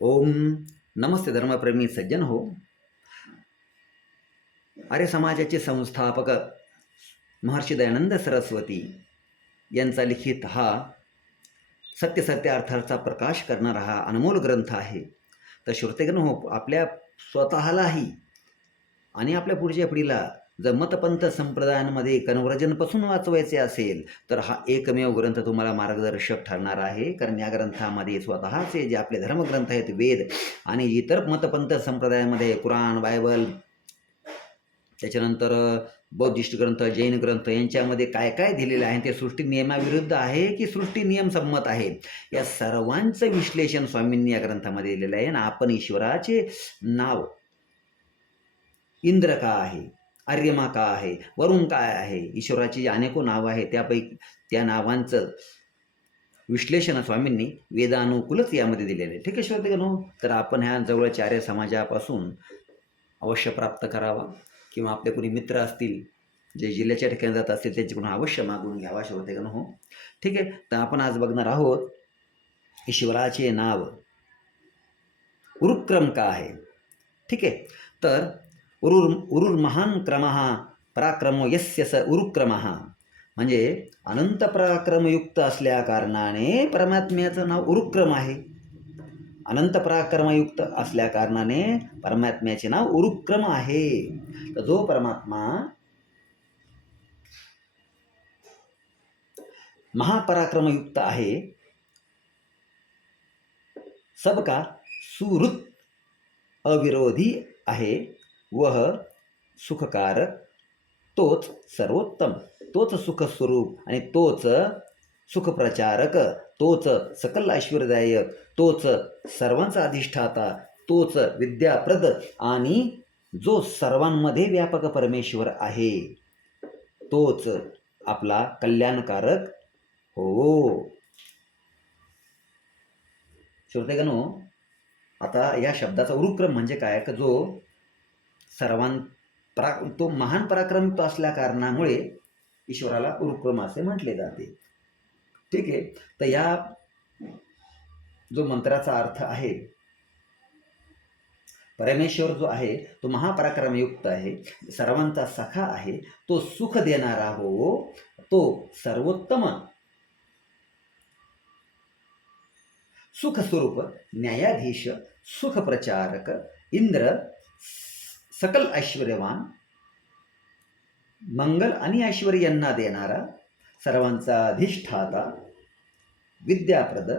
ओम नमस्ते धर्मप्रेमी सज्जन हो. आर्य समाजाचे संस्थापक महर्षी दयानंद सरस्वती यांचा लिखित हा सत्य सत्य अर्थाचा प्रकाश करणारा हा अनमोल ग्रंथ आहे. तर श्रोतेगण हो आपल्या स्वतःलाही आणि आपल्या पुढच्या पिढीला जर मतपंथ संप्रदायांमध्ये कनव्रजनपासून वाचवायचे असेल तर हा एकमेव ग्रंथ तुम्हाला मार्गदर्शक ठरणार आहे. कारण या ग्रंथामध्ये स्वतःचे जे आपले धर्मग्रंथ आहेत वेद आणि इतर मतपंथ संप्रदायामध्ये कुराण बायबल त्याच्यानंतर बौद्धिस्ट ग्रंथ जैन ग्रंथ यांच्यामध्ये काय काय दिलेलं आहे? ते सृष्टी नियमाविरुद्ध आहे की सृष्टी नियम संमत आहे? या सर्वांचं विश्लेषण स्वामींनी या ग्रंथामध्ये दिलेलं आहे. आणि आपण ईश्वराचे नाव इंद्र का आहे? आर्यमा का आहे? वरुण काय आहे? ईश्वराची जी अनेको नावं आहेत त्यापैकी त्या नावांचं विश्लेषण स्वामींनी वेदानुकूलच यामध्ये दिलेलं आहे. ठीक आहे श्रोतेगण तर आपण ह्या जवळच्या आर्य समाजापासून अवश्य प्राप्त करावा किंवा आपले कोणी मित्र असतील जे जिल्ह्याच्या ठिकाणी जात असतील त्यांच्याकडून अवश्य मागून घ्यावा श्रोतेगण. हो ठीक आहे तर आपण आज बघणार आहोत ईश्वराचे नाव उरुक्रम का आहे? ठीक आहे तर उरुर उरुर्महान क्रमः पराक्रमो यस्य स उरुक्रमः. म्हणजे अनंत पराक्रमयुक्त असल्या कारणाने परमात्म्याचं नाव उरुक्रम आहे. अनंत पराक्रमयुक्त असल्या कारणाने परमात्म्याचे नाव उरुक्रम आहे. तर जो परमात्मा महापराक्रमयुक्त आहे सबका सुहृत अविरोधी आहे वह सुखकारक तोच सर्वोत्तम तोच सुखस्वरूप आणि तोच सुखप्रचारक तोच सकल ऐश्वर्यदायक तोच सर्वांचा अधिष्ठाता तोच विद्याप्रद आणि जो सर्वांमध्ये व्यापक परमेश्वर आहे. तोच आपला कल्याणकारक हो. श्रोतेगनो आता या शब्दाचा उरुक्रम म्हणजे काय? का जो सर्वां परा तो महान पराक्रमयुक्त असल्या कारणामुळे ईश्वराला उरुक्रम असे म्हटले जाते. ठीक आहे? तर या जो मंत्राचा अर्थ आहे परमेश्वर जो आहे तो महापराक्रमयुक्त आहे सर्वांचा सखा आहे तो सुख देणारा हो तो सर्वोत्तम सुखस्वरूप न्यायाधीश सुखप्रचारक इंद्र सकल ऐश्वर्यवान मंगल आणि ऐश्वर यांना देणारा सर्वांचा अधिष्ठाता विद्याप्रद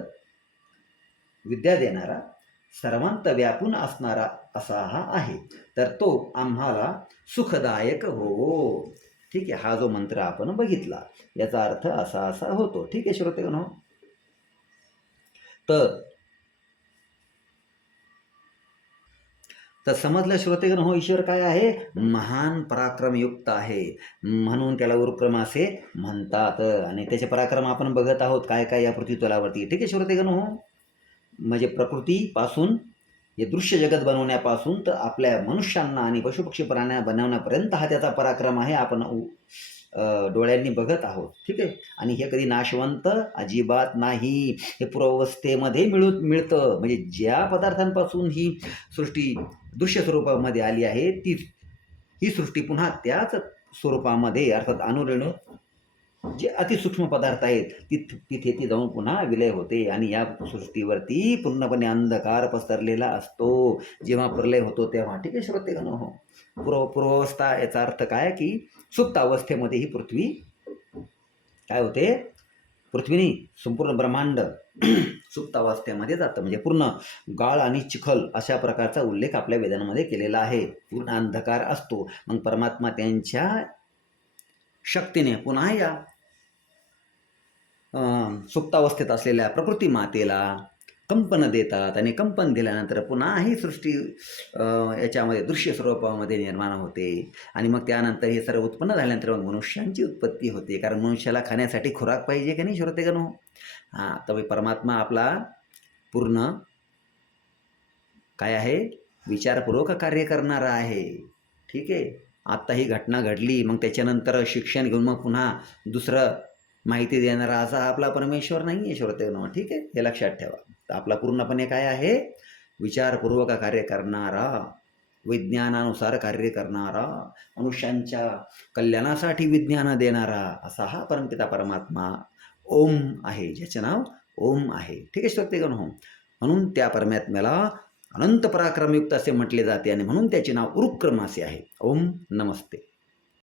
विद्या देणारा सर्वांत व्यापून असणारा असा हा आहे. तर तो आम्हाला सुखदायक हो. ठीक आहे हा जो मंत्र आपण बघितला याचा अर्थ असा असा होतो. ठीक आहे श्रोते हो तर तर समजलं श्रोतेगण हो ईश्वर काय आहे? महान पराक्रमयुक्त आहे. म्हणून त्याला उरुक्रम असे म्हणतात. आणि त्याचे पराक्रम आपण बघत आहोत काय काय या पृथ्वी तलावरती ठीक आहे श्रोतेगण हो? म्हणजे प्रकृतीपासून हे दृश्य जगत बनवण्यापासून तर आपल्या मनुष्यांना आणि पशुपक्षी प्राण्या बनवण्यापर्यंत हा त्याचा पराक्रम आहे आपण डोळ्यांनी बघत आहोत. ठीक आहे? आणि हे कधी नाशवंत? अजिबात नाही. हे पूर्वस्थेमध्ये मिळू मिळतं. म्हणजे ज्या पदार्थांपासून ही सृष्टी दृश्य स्वरूपामध्ये आली आहे ती ही सृष्टी पुन्हा त्याच स्वरूपामध्ये अर्थात अनुरेणू जे अतिसूक्ष्म पदार्थ आहेत तिथ तिथे ती जाऊन पुन्हा विलय होते आणि या सृष्टीवरती पूर्णपणे अंधकार पसरलेला असतो. जेव्हा प्रलय होतो तेव्हा ठीक आहे श्रोतेगण हो. पूर्व पूर्वावस्था याचा अर्थ काय की सुप्त अवस्थेमध्ये ही पृथ्वी काय होते? पृथ्वीने संपूर्ण ब्रह्मांड सुप्तावस्थेमध्ये जातं. म्हणजे पूर्ण गाळ आणि चिखल अशा प्रकारचा उल्लेख आपल्या वेदांमध्ये केलेला आहे. पूर्ण अंधकार असतो. मग परमात्मा त्यांच्या शक्तीने पुन्हा या सुप्तावस्थेत असलेल्या प्रकृती मातेला कंपन देतात आणि कंपन दिल्यानंतर पुन्हा ही सृष्टी याच्यामध्ये दृश्य स्वरूपामध्ये निर्माण होते. आणि मग त्यानंतर हे सर्व उत्पन्न झाल्यानंतर मग मनुष्यांची उत्पत्ती होते. कारण मनुष्याला खाण्यासाठी खुराक पाहिजे की नाही श्रोतेगण हां तर परमात्मा आपला पूर्ण काय आहे? विचारपूर्वक कार्य करणारा आहे. ठीक आहे? आत्ता ही घटना घडली मग त्याच्यानंतर शिक्षण घेऊन मग पुन्हा दुसरं माहिती देणारा असा आपला परमेश्वर नाही आहे श्रोतेगण ठीक आहे? हे लक्षात ठेवा. तर आपला पूर्णपणे काय आहे? विचारपूर्वक कार्य करणारा विज्ञानानुसार कार्य करणारा मनुष्यांच्या कल्याणासाठी विज्ञान देणारा असा हा परमपिता परमात्मा ओम आहे ज्याचे नाव ओम आहे. ठीक आहे श्रोतेगण हो म्हणून त्या परमात्म्याला अनंत पराक्रमयुक्त असे म्हटले जाते आणि म्हणून त्याचे नाव उरुक्रम असे आहे. ओम नमस्ते.